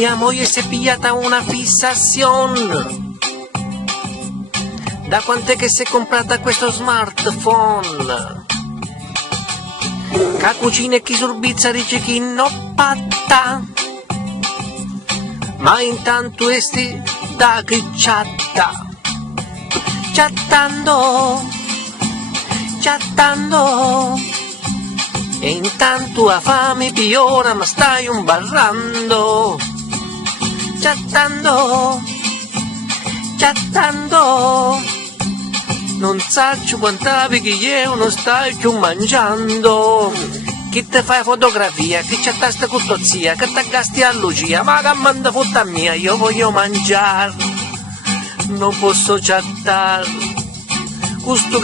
Mia moglie si è pigliata una fissazione. Da quant'è che si è comprata questo smartphone? Che cucina e chi sorbizza dice chi non patta. Ma intanto esti da che chatta. Chattando. E intanto a fame piora ma stai un barrando. Chattando. Non saccio quantavi che io non stai più mangiando. Chi te fai fotografia, chi chattaste con tua zia, che t'aggasti a Lucia, ma che manda fotta mia, io voglio mangiare. Non posso chattare. Questo